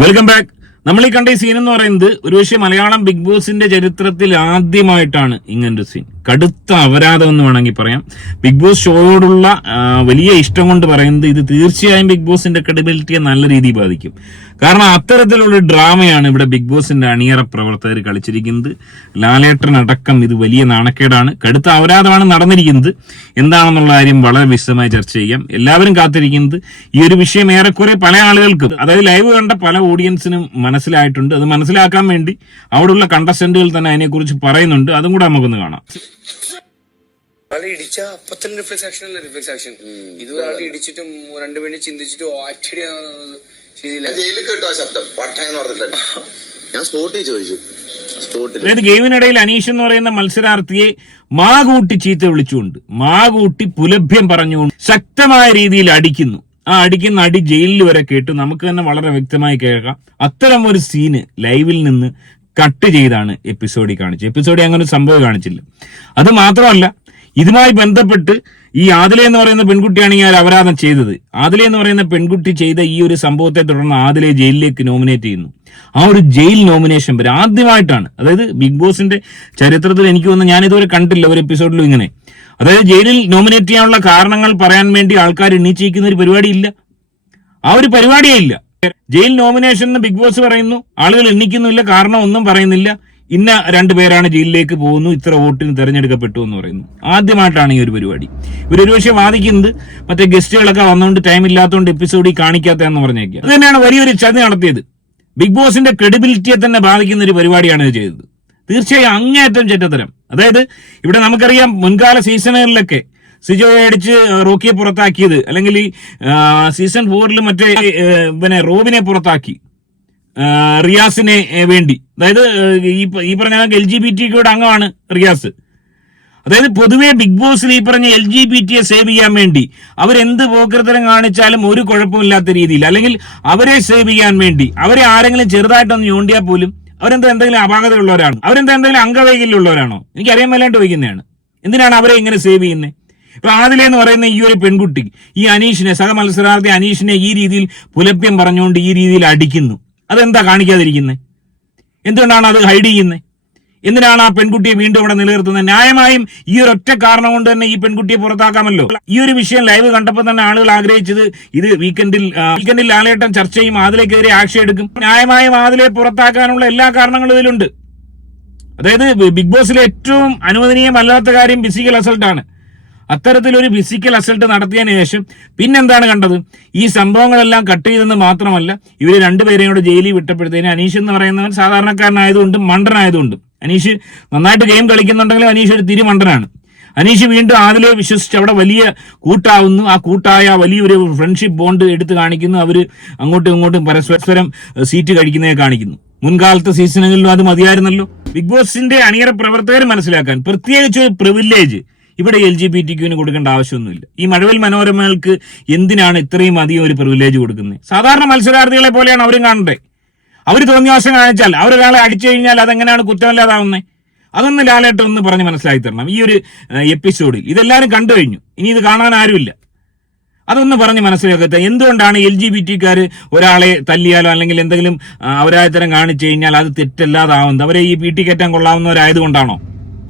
Welcome back നമ്മൾ ഈ കണ്ട ഈ സീൻ എന്ന് പറയുന്നത് ഒരുപക്ഷെ മലയാളം ബിഗ് ബോസിന്റെ ചരിത്രത്തിൽ ആദ്യമായിട്ടാണ് ഇങ്ങനൊരു സീൻ കടുത്ത അപരാധം എന്ന് വേണമെങ്കിൽ പറയാം. ബിഗ് ബോസ് ഷോയോടുള്ള വലിയ ഇഷ്ടം കൊണ്ട് പറയുന്നത് ഇത് തീർച്ചയായും ബിഗ് ബോസിന്റെ ക്രെഡിബിലിറ്റിയെ നല്ല രീതിയിൽ ബാധിക്കും. കാരണം അത്തരത്തിലുള്ള ഡ്രാമയാണ് ഇവിടെ ബിഗ് ബോസിന്റെ അണിയറ പ്രവർത്തകർ കളിച്ചിരിക്കുന്നത്. ലാലേട്ടൻ അടക്കം ഇത് വലിയ നാണക്കേടാണ്. കടുത്ത അപരാധമാണ് നടന്നിരിക്കുന്നത്. എന്താണെന്നുള്ള കാര്യം വളരെ വിശദമായി ചർച്ച ചെയ്യാം. എല്ലാവരും കാത്തിരിക്കുന്നത് ഈ ഒരു വിഷയം ഏറെക്കുറെ പല ആളുകൾക്ക് അതായത് ലൈവ് കണ്ട പല ഓഡിയൻസിനും മനസ്സിലായിട്ടുണ്ട്. അത് മനസ്സിലാക്കാൻ വേണ്ടി അവിടെയുള്ള കണ്ടസ്റ്റന്റുകൾ തന്നെ അതിനെക്കുറിച്ച് പറയുന്നുണ്ട്. അതും കൂടെ നമുക്കൊന്ന് കാണാം. ഒരാളെ ഇടിച്ച അപ്പൊ തന്നെ റിഫ്ലക്സ് ആക്ഷൻ അല്ല റിഫ്ലക്സ് ആക്ഷൻ ഇത് ഒരാളെ ഇടിച്ചിട്ടും രണ്ടു മണി ചിന്തിച്ചിട്ടും ശരിയില്ല? ജയിലിൽ കേട്ടോ ആ ശബ്ദം. പട്ടയെന്ന് പറഞ്ഞിട്ടുണ്ട് ഞാൻ സ്പോട്ടിൽ ചോദിച്ചു. അതായത് ഗെയിമിനിടയിൽ അനീഷ് എന്ന് പറയുന്ന മത്സരാർത്ഥിയെ മാ കൂട്ടി ചീത്ത വിളിച്ചുകൊണ്ട് മാ കൂട്ടി പുലഭ്യം പറഞ്ഞുകൊണ്ട് ശക്തമായ രീതിയിൽ അടിക്കുന്നു. ആ അടിക്കുന്ന അടി ജയിലിൽ വരെ കേട്ടു. നമുക്ക് തന്നെ വളരെ വ്യക്തമായി കേൾക്കാം. അത്തരം ഒരു സീന് ലൈവിൽ നിന്ന് കട്ട് ചെയ്താണ് എപ്പിസോഡിൽ കാണിച്ചത്. എപ്പിസോഡിൽ അങ്ങനെ ഒരു സംഭവം കാണിച്ചില്ല. അത് മാത്രമല്ല ഇതുമായി ബന്ധപ്പെട്ട് ഈ ആദില എന്ന് പറയുന്ന പെൺകുട്ടിയാണ് ഇയാൾ അപരാധം ചെയ്തത്. ആദില എന്ന് പറയുന്ന പെൺകുട്ടി ചെയ്ത ഈ ഒരു സംഭവത്തെ തുടർന്ന് ആദിലെ ജയിലിലേക്ക് നോമിനേറ്റ് ചെയ്യുന്നു. ആ ഒരു ജയിൽ നോമിനേഷൻ വരെ ആദ്യമായിട്ടാണ്. അതായത് ബിഗ് ബോസിന്റെ ചരിത്രത്തിൽ എനിക്ക് തോന്നുന്നു ഞാൻ ഇതുവരെ കണ്ടില്ല ഒരു എപ്പിസോഡിലും ഇങ്ങനെ. അതായത് ജയിലിൽ നോമിനേറ്റ് ചെയ്യാനുള്ള കാരണങ്ങൾ പറയാൻ വേണ്ടി ആൾക്കാർ എണ്ണീച്ചിരിക്കുന്ന ഒരു പരിപാടിയില്ല. ആ ഒരു പരിപാടിയേ ഇല്ല. ജയിൽ നോമിനേഷൻ എന്ന് ബിഗ് ബോസ് പറയുന്നു. ആളുകൾ എണ്ണിക്കുന്നില്ല കാരണം ഒന്നും പറയുന്നില്ല. ഇന്ന രണ്ടുപേരാണ് ജയിലിലേക്ക് പോകുന്നു ഇത്ര വോട്ടിന് തെരഞ്ഞെടുക്കപ്പെട്ടു എന്ന് പറയുന്നു. ആദ്യമായിട്ടാണ് ഈ ഒരു പരിപാടി. ഇവർ ഒരുപക്ഷെ വാദിക്കുന്നത് മറ്റേ ഗസ്റ്റുകളൊക്കെ വന്നുകൊണ്ട് ടൈം ഇല്ലാത്തതുകൊണ്ട് എപ്പിസോഡിൽ കാണിക്കാത്തതെന്ന് പറഞ്ഞേക്കുക അത് തന്നെയാണ് വലിയൊരു ചതി നടത്തിയത്. ബിഗ് ബോസിന്റെ ക്രെഡിബിലിറ്റിയെ തന്നെ ബാധിക്കുന്ന ഒരു പരിപാടിയാണ് ഇത് ചെയ്തത്. തീർച്ചയായും അങ്ങേയറ്റം ചെറ്റത്തരം. അതായത് ഇവിടെ നമുക്കറിയാം മുൻകാല സീസണുകളിലൊക്കെ സിജോയെ അടിച്ച് റോക്കിയെ പുറത്താക്കിയത്. അല്ലെങ്കിൽ ഈ സീസൺ ഫോറിൽ മറ്റേ പിന്നെ റോബിനെ പുറത്താക്കി. റിയാസിനെ വേണ്ടി. അതായത് ഈ പറഞ്ഞ എൽ ജി ബി ടിയുടെ അംഗമാണ് റിയാസ്. അതായത് പൊതുവേ ബിഗ് ബോസിൽ ഈ പറഞ്ഞ എൽ ജി ബി ടിയെ സേവ് ചെയ്യാൻ വേണ്ടി അവരെന്ത് പോക്കൃതരം കാണിച്ചാലും ഒരു കുഴപ്പമില്ലാത്ത രീതിയിൽ അല്ലെങ്കിൽ അവരെ സേവ് ചെയ്യാൻ വേണ്ടി അവരെ ആരെങ്കിലും ചെറുതായിട്ടൊന്ന് ഞോണ്ടിയാൽ പോലും അവരെന്താ എന്തെങ്കിലും അപാകതയുള്ളവരാണോ? അവരെന്താ എന്തെങ്കിലും അംഗവൈകല്യമുള്ളവരാണോ? എനിക്ക് അറിയാൻ മേലാണ്ട് ചോദിക്കുന്നതാണ്. എന്തിനാണ് അവരെ ഇങ്ങനെ സേവ് ചെയ്യുന്നത് ഇപ്പൊ ആദിലെ എന്ന് പറയുന്ന ഈ ഒരു പെൺകുട്ടി ഈ അനീഷിനെ സഹ മത്സരാർത്ഥി അനീഷിനെ ഈ രീതിയിൽ പുലപ്യം പറഞ്ഞുകൊണ്ട് ഈ രീതിയിൽ അടിക്കുന്നു. അതെന്താ കാണിക്കാതിരിക്കുന്നത് എന്തുകൊണ്ടാണ് അത് ഹൈഡ് ചെയ്യുന്നത് എന്തിനാണ് ആ പെൺകുട്ടിയെ വീണ്ടും അവിടെ നിലനിർത്തുന്നത് ന്യായമായും ഈ ഒറ്റ കാരണം കൊണ്ട് തന്നെ ഈ പെൺകുട്ടിയെ പുറത്താക്കാമല്ലോ. ഈ ഒരു വിഷയം ലൈവ് കണ്ടപ്പോൾ തന്നെ ആളുകൾ ആഗ്രഹിച്ചത് ഇത് വീക്കെൻഡിൽ വീക്കെൻഡിൽ ലാലേട്ടൻ ചർച്ച ചെയ്യും ആദിലേക്കെതിരെ ആക്ഷൻ എടുക്കും. ന്യായമായും ആതിലെ പുറത്താക്കാനുള്ള എല്ലാ കാരണങ്ങളും ഇതിലുണ്ട്. അതായത് ബിഗ് ബോസിലെ ഏറ്റവും അനുവദനീയമല്ലാത്ത കാര്യം ഫിസിക്കൽ അസൾട്ടാണ് അത്തരത്തിലൊരു ഫിസിക്കൽ അസൾട്ട് നടത്തിയതിനു ശേഷം പിന്നെന്താണ് കണ്ടത്? ഈ സംഭവങ്ങളെല്ലാം കട്ട് ചെയ്തെന്ന് മാത്രമല്ല ഇവർ രണ്ടുപേരെയും കൂടെ ജയിലിൽ വിട്ടപ്പോഴത്തേന് അനീഷ് എന്ന് പറയുന്നവൻ സാധാരണക്കാരനായതുകൊണ്ടും മണ്ടനായതുകൊണ്ടും. അനീഷ് നന്നായിട്ട് ഗെയിം കളിക്കുന്നുണ്ടെങ്കിലും അനീഷ് ഒരു തിരുമണ്ടനാണ്. അനീഷ് വീണ്ടും ആദിലെ വിശ്വസിച്ച് അവിടെ വലിയ കൂട്ടാവുന്നു. ആ കൂട്ടായ വലിയൊരു ഫ്രണ്ട്ഷിപ്പ് ബോണ്ട് എടുത്ത് കാണിക്കുന്നു. അവർ അങ്ങോട്ടും ഇങ്ങോട്ടും പരസ്പരം സീറ്റ് കഴിക്കുന്നതെ കാണിക്കുന്നു. മുൻകാലത്തെ സീസണുകളിലും അത് മതിയായിരുന്നല്ലോ. ബിഗ് ബോസിന്റെ അണിയറ പ്രവർത്തകർ മനസ്സിലാക്കാൻ പ്രത്യേകിച്ച് ഒരു പ്രിവിലേജ് ഇവിടെ എൽ ജി ബി ടി ക്യൂവിന് കൊടുക്കേണ്ട ആവശ്യമൊന്നുമില്ല. ഈ മഴവിൽ മനോരമകൾക്ക് എന്തിനാണ് ഇത്രയും അധികം ഒരു പ്രിവിലേജ് കൊടുക്കുന്നത്? സാധാരണ മത്സരാർത്ഥികളെ പോലെയാണ് അവരും കാണണ്ടേ അവർ തോന്നിയാസം കാണിച്ചാൽ അവരൊരാളെ അടിച്ചു കഴിഞ്ഞാൽ അതെങ്ങനെയാണ് കുറ്റമല്ലാതാവുന്നത്? അതൊന്ന് ലാലേട്ടൻ ഒന്ന് പറഞ്ഞ് മനസ്സിലാക്കി തരണം. ഈ ഒരു എപ്പിസോഡിൽ ഇതെല്ലാവരും കണ്ടു കഴിഞ്ഞു. ഇനി ഇത് കാണാൻ ആരുമില്ല. അതൊന്ന് പറഞ്ഞ് മനസ്സിലാക്കത്തെ എന്തുകൊണ്ടാണ് എൽ ജി ബി ടിക്കാർ ഒരാളെ തല്ലിയാലോ അല്ലെങ്കിൽ എന്തെങ്കിലും അവരായത്തരം കാണിച്ചു കഴിഞ്ഞാൽ അത് തെറ്റല്ലാതാവുന്നത്? അവരെ ഈ പീട്ടി കയറ്റാൻ കൊള്ളാവുന്നവരായതുകൊണ്ടാണോ?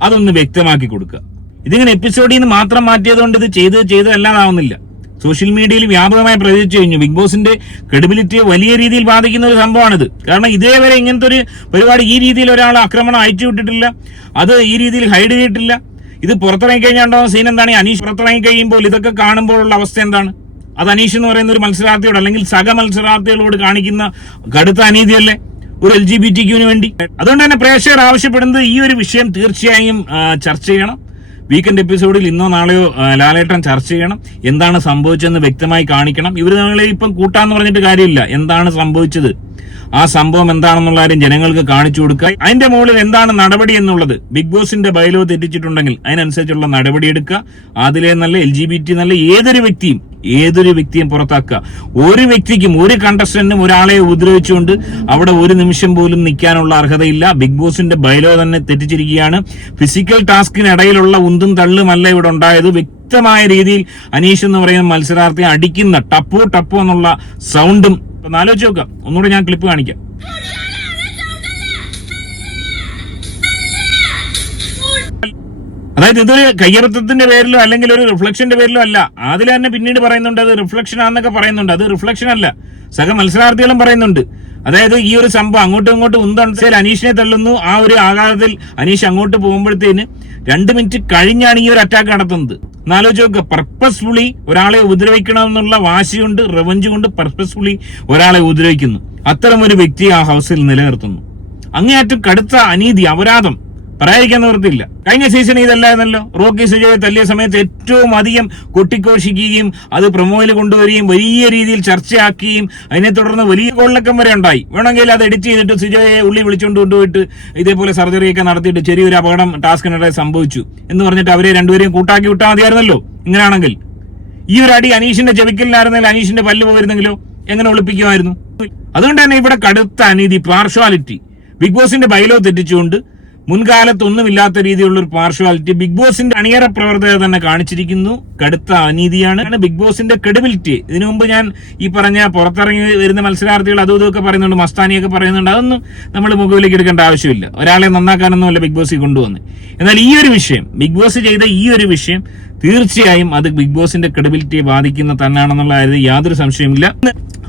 അതൊന്ന് വ്യക്തമാക്കി കൊടുക്കുക. ഇതിങ്ങനെ എപ്പിസോഡിൽ നിന്ന് മാത്രം മാറ്റിയതുകൊണ്ട് ഇത് ചെയ്ത് ചെയ്ത് അല്ലാതാവുന്നില്ല സോഷ്യൽ മീഡിയയിൽ വ്യാപകമായി പ്രചരിച്ചു കഴിഞ്ഞു. ബിഗ് ബോസിന്റെ ക്രെഡിബിലിറ്റിയെ വലിയ രീതിയിൽ ബാധിക്കുന്ന ഒരു സംഭവമാണിത്. കാരണം ഇതേവരെ ഇങ്ങനത്തെ ഒരു പരിപാടി ഈ രീതിയിൽ ഒരാൾ ആക്രമണം അയച്ചു വിട്ടിട്ടില്ല. അത് ഈ രീതിയിൽ ഹൈഡ് ചെയ്തിട്ടില്ല. ഇത് പുറത്തിറങ്ങി കഴിഞ്ഞാൽ ഉണ്ടാവുന്ന സീൻ എന്താണ്? അനീഷ് പുറത്തിറങ്ങി കഴിയുമ്പോൾ ഇതൊക്കെ കാണുമ്പോഴുള്ള അവസ്ഥ എന്താണ്? അത് അനീഷ് എന്ന് പറയുന്ന ഒരു മത്സരാർത്ഥിയോട് അല്ലെങ്കിൽ സഹ മത്സരാർത്ഥികളോട് കാണിക്കുന്ന കടുത്ത അനീതിയല്ലേ? ഒരു എൽ ജി ബി ടിക്കുവിന് വേണ്ടി. അതുകൊണ്ട് തന്നെ പ്രേക്ഷകർ ആവശ്യപ്പെടുന്നത് ഈ ഒരു വിഷയം തീർച്ചയായും ചർച്ച ചെയ്യണം. വീക്കെൻഡ് എപ്പിസോഡിൽ ഇന്നോ നാളെയോ ലാലേട്ടൻ ചർച്ച ചെയ്യണം. എന്താണ് സംഭവിച്ചതെന്ന് വ്യക്തമായി കാണിക്കണം. ഇവർ നിങ്ങളെ ഇപ്പം കൂട്ടാന്ന് പറഞ്ഞിട്ട് കാര്യമില്ല. എന്താണ് സംഭവിച്ചത്? ആ സംഭവം എന്താണെന്നുള്ള കാര്യം ജനങ്ങൾക്ക് കാണിച്ചു കൊടുക്കുക അതിന്റെ മുകളിൽ എന്താണ് നടപടി എന്നുള്ളത് ബിഗ് ബോസിന്റെ ബയലോ തെറ്റിച്ചിട്ടുണ്ടെങ്കിൽ അതിനനുസരിച്ചുള്ള നടപടി എടുക്കുക. അതിലെ നല്ല എൽ ജി ബി ടി നല്ല ഏതൊരു വ്യക്തിയും ഏതൊരു വ്യക്തിയും പുറത്താക്കുക. ഒരു വ്യക്തിക്കും ഒരു കണ്ടസ്റ്റന്റിനും ഒരാളെ ഉപദ്രവിച്ചുകൊണ്ട് അവിടെ ഒരു നിമിഷം പോലും നിൽക്കാനുള്ള അർഹതയില്ല. ബിഗ് ബോസിന്റെ ബയലോ തന്നെ തെറ്റിച്ചിരിക്കുകയാണ്. ഫിസിക്കൽ ടാസ്കിനിടയിലുള്ള ഉന്തും തള്ളുമല്ല ഇവിടെ ഉണ്ടായത്. വ്യക്തമായ രീതിയിൽ അനീഷ് എന്ന് പറയുന്ന മത്സരാർത്ഥി അടിക്കുന്ന ടപ്പോ ടപ്പോ എന്നുള്ള സൗണ്ടും ഒന്ന് ആലോചിച്ച് നോക്കാം. ഒന്നുകൂടെ ഞാൻ ക്ലിപ്പ് കാണിക്കാം. അതായത് ഇതൊരു കയ്യബദ്ധത്തിന്റെ പേരിലോ അല്ലെങ്കിൽ ഒരു റിഫ്ലക്ഷന്റെ പേരിലോ അല്ല. അതിൽ തന്നെ പിന്നീട് പറയുന്നുണ്ട് അത് റിഫ്ലക്ഷൻ ആണെന്നൊക്കെ പറയുന്നുണ്ട്. അത് റിഫ്ലക്ഷൻ അല്ല. സഹ മത്സരാർത്ഥികളും പറയുന്നുണ്ട്. അതായത് ഈ ഒരു സംഭവം അങ്ങോട്ടും ഇങ്ങോട്ടും ഉന്തണത്തിൽ അനീഷിനെ തള്ളുന്നു. ആ ഒരു ആഘാതത്തിൽ അനീഷ് അങ്ങോട്ട് പോകുമ്പോഴത്തേന് രണ്ട് മിനിറ്റ് കഴിഞ്ഞാണ് ഈ ഒരു അറ്റാക്ക് നടത്തുന്നത്. എന്നാലോചിച്ച് നോക്കുക പർപ്പസ്ഫുള്ളി ഒരാളെ ഉപദ്രവിക്കണമെന്നുള്ള വാശി കൊണ്ട് റവഞ്ച് കൊണ്ട് പർപ്പസ്ഫുള്ളി ഒരാളെ ഉപദ്രവിക്കുന്നു. അത്തരം ഒരു വ്യക്തി ആ ഹൗസിൽ നിലനിർത്തുന്നു. അങ്ങേയറ്റം കടുത്ത അനീതി അപരാധം പറയാതിരിക്കാൻ നിവൃത്തിയില്ല. കഴിഞ്ഞ സീസൺ ഇതല്ലായിരുന്നല്ലോ. റോക്കി സുജയെ തല്ലിയ സമയത്ത് ഏറ്റവും അധികം കൊട്ടിക്കോഷിക്കുകയും അത് പ്രൊമോയിൽ കൊണ്ടുവരികയും വലിയ രീതിയിൽ ചർച്ചയാക്കുകയും അതിനെ തുടർന്ന് വലിയ കൊള്ളക്കം വരെ ഉണ്ടായി. വേണമെങ്കിൽ അത് എഡിറ്റ് ചെയ്തിട്ട് സുജയെ ഉള്ളി വിളിച്ചുകൊണ്ട് കൊണ്ടുപോയിട്ട് ഇതേപോലെ സർജറി ഒക്കെ നടത്തിയിട്ട് ചെറിയൊരു അപകടം ടാസ്കിനിടെ സംഭവിച്ചു എന്ന് പറഞ്ഞിട്ട് അവരെ രണ്ടുപേരെയും കൂട്ടാക്കി വിട്ടാൽ മതിയായിരുന്നല്ലോ. ഇങ്ങനെയാണെങ്കിൽ ഈ ഒരു അടി അനീഷിന്റെ ചെവിക്കലിനായിരുന്നെങ്കിൽ അനീഷിന്റെ പല്ല് പോയിരുന്നെങ്കിലോ എങ്ങനെ ഒളിപ്പിക്കുമായിരുന്നു? അതുകൊണ്ട് തന്നെ ഇവിടെ കടുത്ത അനീതി പാർഷ്വാലിറ്റി ബിഗ് ബോസിന്റെ ബൈലോ തെറ്റിച്ചുകൊണ്ട് മുൻകാലത്തൊന്നുമില്ലാത്ത രീതിയിലുള്ള ഒരു പാർഷ്വാലിറ്റി ബിഗ് ബോസിന്റെ അണിയറ പ്രവർത്തകർ തന്നെ കാണിച്ചിരിക്കുന്നു. കടുത്ത അനീതിയാണ്. ബിഗ് ബോസിന്റെ ക്രെഡിബിലിറ്റി ഇതിനു മുമ്പ് ഞാൻ ഈ പറഞ്ഞ പുറത്തിറങ്ങി വരുന്ന മത്സരാർത്ഥികൾ അതും ഇതൊക്കെ പറയുന്നുണ്ട്. മസ്താനിയൊക്കെ പറയുന്നുണ്ട്. അതൊന്നും നമ്മൾ മുകളിലേക്ക് എടുക്കേണ്ട ആവശ്യമില്ല. ഒരാളെ നന്നാക്കാനൊന്നുമല്ല ബിഗ് ബോസ് കൊണ്ടുവന്ന്. എന്നാൽ ഈ ഒരു വിഷയം ബിഗ് ബോസ് ചെയ്ത ഈ ഒരു വിഷയം തീർച്ചയായും അത് ബിഗ് ബോസിന്റെ ക്രെഡിബിലിറ്റി ബാധിക്കുന്ന തന്നെയാണെന്നുള്ള കാര്യത്തിൽ യാതൊരു സംശയമില്ല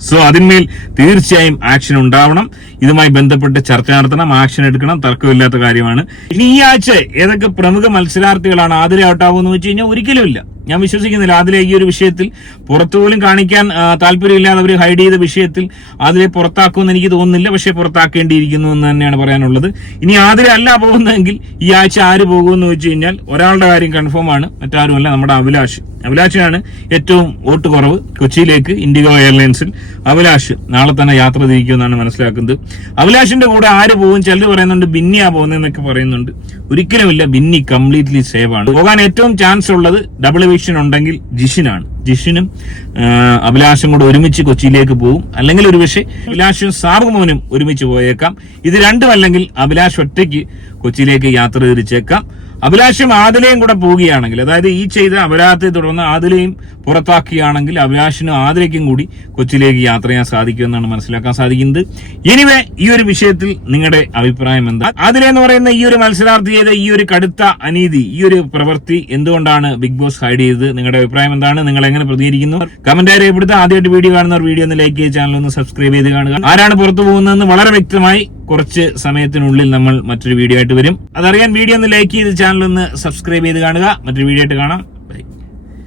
സോ അതിന്മേൽ തീർച്ചയായും ആക്ഷൻ ഉണ്ടാവണം. ഇതുമായി ബന്ധപ്പെട്ട് ചർച്ച നടത്തണം. ആക്ഷൻ എടുക്കണം. തർക്കമില്ലാത്ത കാര്യമാണ്. ഇനി ഈ ആഴ്ച ഏതൊക്കെ പ്രമുഖ മത്സരാർത്ഥികളാണ് ആതിര ഔട്ടാവുമെന്ന് വെച്ച് കഴിഞ്ഞാൽ ഒരിക്കലുമില്ല ഞാൻ വിശ്വസിക്കുന്നില്ല. അതിലെ ഈ ഒരു വിഷയത്തിൽ പുറത്തു പോലും കാണിക്കാൻ താല്പര്യമില്ലാതെ അവർ ഹൈഡ് ചെയ്ത വിഷയത്തിൽ അതിലെ പുറത്താക്കുമെന്ന് എനിക്ക് തോന്നുന്നില്ല. പക്ഷെ പുറത്താക്കേണ്ടിയിരിക്കുന്നു എന്ന് തന്നെയാണ് പറയാനുള്ളത്. ഇനി ആതിര അല്ല പോകുന്നതെങ്കിൽ ഈ ആഴ്ച ആര് പോകുമെന്ന് വെച്ച് കഴിഞ്ഞാൽ ഒരാളുടെ കാര്യം കൺഫേം ആണ്. മറ്റാരുമല്ല. നമ്മുടെ അഭിലാഷ്. അഭിലാഷാണ് ഏറ്റവും വോട്ട് കുറവ് കൊച്ചിയിലേക്ക് ഇൻഡിഗോ എയർലൈൻസിൽ. അഭിലാഷ് നാളെ തന്നെ യാത്ര തിരിക്കുമെന്നാണ് മനസ്സിലാക്കുന്നത്. അഭിലാഷിന്റെ കൂടെ ആര് പോകും? ചിലർ പറയുന്നുണ്ട് ബിന്നിയാ പോകുന്നതെന്നൊക്കെ പറയുന്നുണ്ട്. ഒരിക്കലുമില്ല ബിന്നി കംപ്ലീറ്റ്ലി സേഫ് ആണ് പോകാൻ ഏറ്റവും ചാൻസ് ഉള്ളത് ഡബിൾ വിഷൻ ഉണ്ടെങ്കിൽ ജിഷിനാണ്. ജിഷിനും അഭിലാഷും കൂടെ ഒരുമിച്ച് കൊച്ചിയിലേക്ക് പോകും. അല്ലെങ്കിൽ ഒരു പക്ഷേ അഭിലാഷും സാർവമോനും ഒരുമിച്ച് പോയേക്കാം. ഇത് രണ്ടും അല്ലെങ്കിൽ അഭിലാഷ് ഒറ്റയ്ക്ക് കൊച്ചിയിലേക്ക് യാത്ര തിരിച്ചേക്കാം. അഭിലാഷും ആദിലയും കൂടെ പോവുകയാണെങ്കിൽ അതായത് ഈ ചെയ്ത അപരാധത്തെ തുടർന്ന് ആദിലയും പുറത്താക്കുകയാണെങ്കിൽ അഭിലാഷിനും ആദിലയ്ക്കും കൂടി കൊച്ചിയിലേക്ക് യാത്ര ചെയ്യാൻ സാധിക്കുമെന്നാണ് മനസ്സിലാക്കാൻ സാധിക്കുന്നത്. എനിവേ ഈ ഒരു വിഷയത്തിൽ നിങ്ങളുടെ അഭിപ്രായം എന്താ? ആദില എന്ന് പറയുന്ന ഈ ഒരു മത്സരാർത്ഥി ചെയ്ത ഈ ഒരു കടുത്ത അനീതി ഈ ഒരു പ്രവൃത്തി എന്തുകൊണ്ടാണ് ബിഗ് ബോസ് ഹൈഡ് ചെയ്തത്? നിങ്ങളുടെ അഭിപ്രായം എന്താണ്? നിങ്ങൾ എങ്ങനെ പ്രതികരിക്കുന്നു? കമന്റ് രേഖപ്പെടുത്തുക. ആദ്യമായിട്ട് വീഡിയോ കാണുന്നവർ വീഡിയോ ഒന്ന് ലൈക്ക് ചെയ്ത് ചാനൽ ഒന്ന് സബ്സ്ക്രൈബ് ചെയ്ത് കാണുക. ആരാണ് പുറത്തു പോകുന്നതെന്ന് വളരെ വ്യക്തമായി കുറച്ച് സമയത്തിനുള്ളിൽ നമ്മൾ മറ്റൊരു വീഡിയോ ആയിട്ട് വരും. അതറിയാൻ വീഡിയോ ഒന്ന് ലൈക്ക് ചെയ്ത് ചാനൽ ഒന്ന് സബ്സ്ക്രൈബ് ചെയ്ത് കാണുക. മറ്റൊരു വീഡിയോ ആയിട്ട് കാണാം.